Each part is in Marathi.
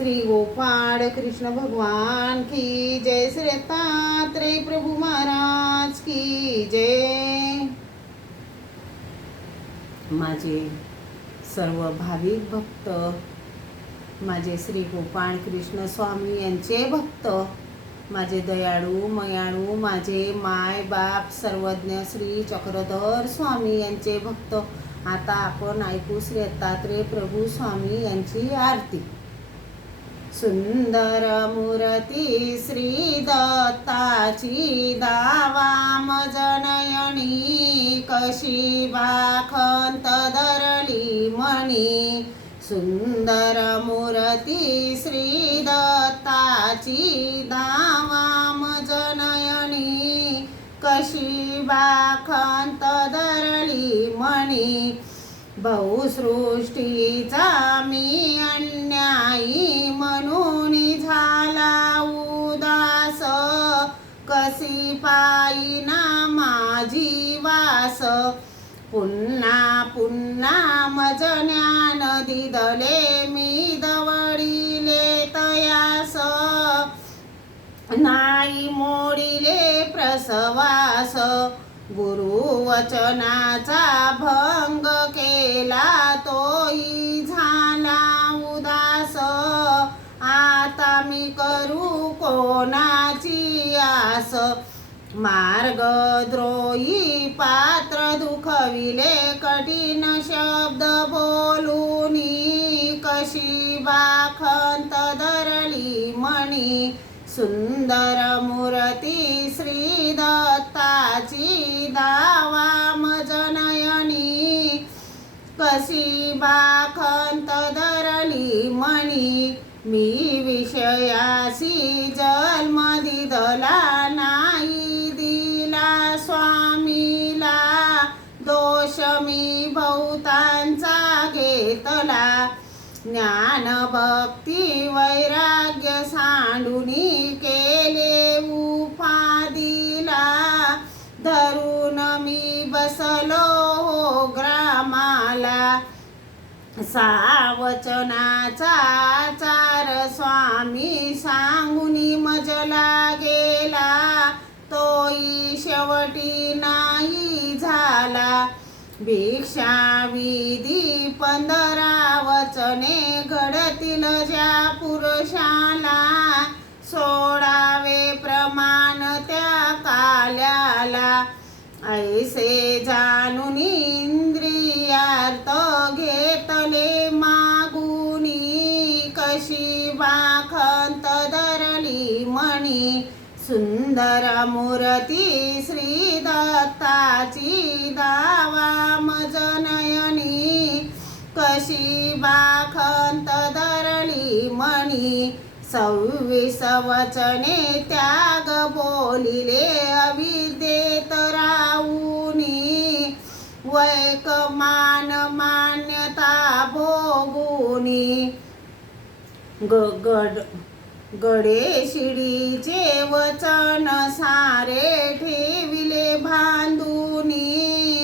श्री गोपाळ कृष्ण भगवान की जय, श्री दत्तात्रेय प्रभु महाराज की जय। माझे सर्व भाविक भक्त, माझे श्री गोपाळ कृष्ण स्वामी यांचे भक्त, माझे दयाळू मयाळू, माझे माय बाप सर्वज्ञ श्री चक्रधर स्वामी यांचे भक्त, आता आपण ऐकू श्री दत्तात्रेय प्रभु स्वामी यांची आरती। सुंदर मूर्ती श्री दत्ताची दावामज नयनी, कशी बाखंत धरली मणी। सुंदर मूर्ती श्री दत्ताची दावामज नयनी, कशी बाखंत धरली मणी। बहुसृष्टीचा मी अन्यायी म्हणून झाला उदास, कशी पायीना माझी वास। पुन्हा पुन्हा मज ज्ञान दिदले मी दवडिले तयास, नाही मोडिले प्रसवास। गुरुवचनाचा भंग केला तोही झाला उदास, आता मी करू कोणाची आस। मार्गद्रोही पात्र दुखविले कठीण शब्द बोलूनी, कशी बाखंत धरली मणी। सुंदर मूर्ती श्री दत्ताची दावामज नयनी, कशी बाखंत धरली मणी। मी विषयासी जन्म दिदला नाही दिला स्वामीला, दोष मी बहुतांचा घेतला। ज्ञान भक्ती वैराग्य सांडूनी केले उपाधीला, धरून मी बसलो हो ग्रामाला। सावचनाचा आचार स्वामी सांगुनी मजला गेला, तोही शेवटी नाही झाला। भिक्षा विधी 15 वचने घडतील ज्या पुरुषाला, सोडावे प्रमाण त्या काल्याला। ऐसे जाणून इंद्रियार्थ घेतले मागुनी, कशी बाखंत धरली मणी। सुंदर मूर्ती श्री दत्ताची दावामज नयनी, कशी बाखंत धरली मणी। 26 वचने त्याग बोलिले अविद्येत राहुनी, वैक मान मान्यता भोगुनी। गडे शिडीचे वचन सारे ठेविले बांधुनी,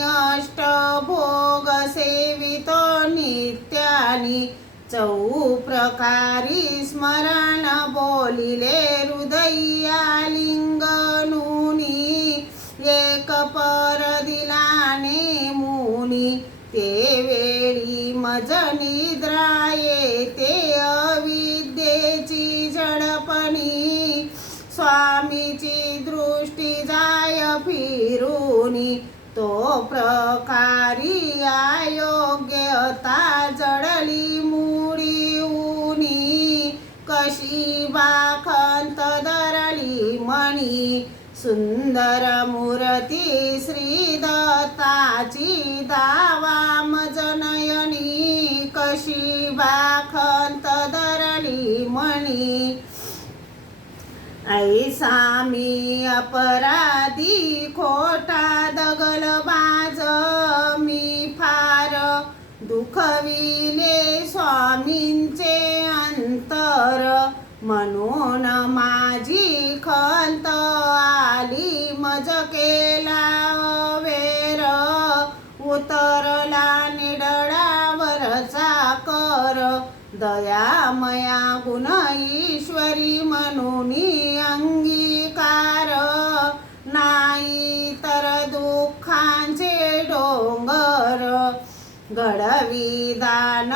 अष्टभोग सेवितो नित्यानी। 4 प्रकारी स्मरण बोलिले हृदया लिंगनुनी, एक पर दिलाने मुनी। ते वेळी मज निद्रा येते अविद्येची झडपणी, स्वामीची दृष्टी जाय फिरूनी। तो प्रकारी अयोग्यता जडली मुडी उनी, कशी बाखंत धरली मणी। सुंदर मूर्ती श्री दत्ताची दावामज नयनी, कशी बाखंत धरली मणी। ऐसा मी अपराधी खोटा दगलबाज, मी फार दुखविले स्वामींचे अंतर। म्हणून माझी खंत आली मज केला वेर, उतरला निडळावरचा कर। दयामया गुण ईश्वरी म्हणून अंगीकार, नाही तर दुःखांचे डोंगर. घडवी दान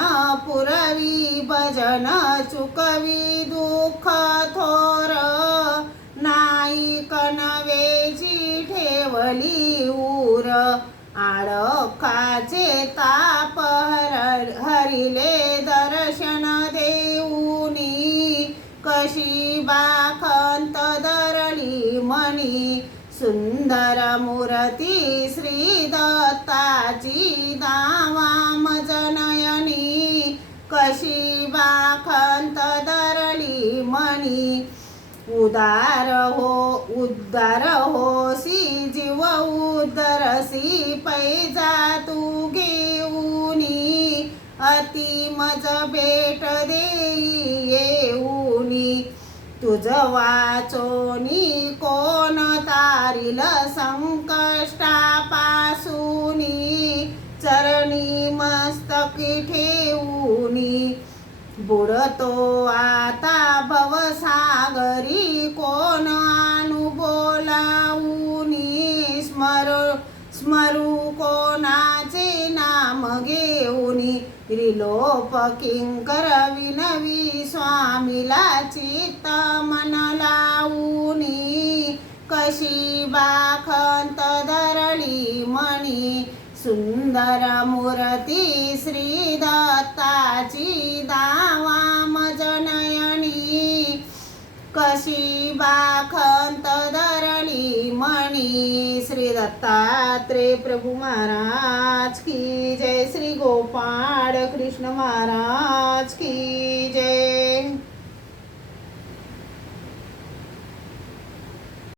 पुरवी भजन, चुकवी दुःख थोर. नाही कणवेची ठेवली ऊर, आडकाचे ताप हरिले दर्शन देऊनी. कशी बाखंत धरली मनी, सुंदर मूर्ती श्री दत्ताची दावाम जनयनी. कशी बाखंत धरली मनी, उदार होसी जीव उदरसी पैजा तू घेऊनी. अति मज भेट देई येऊनी, तुझ वाचोनी कोण तारिल संकष्टापासूनी. चरणी मस्तकी ठेवूनी, बुडतो आता भवसागरी कोण आणू बोलावूनी. स्मरू कोणाचे नाम घेऊनी, त्रिलोप किंकर विनवी स्वामीला चित्त मन लावूनी. कशी बाखंत धरली मणी, सुंदर मूर्ती श्री दत्ताची दावाम जनयनी. कशी बाखंत धरली मणी. श्री दत्तात्रेय प्रभु महाराज की जय. श्री गोपाळ कृष्ण महाराज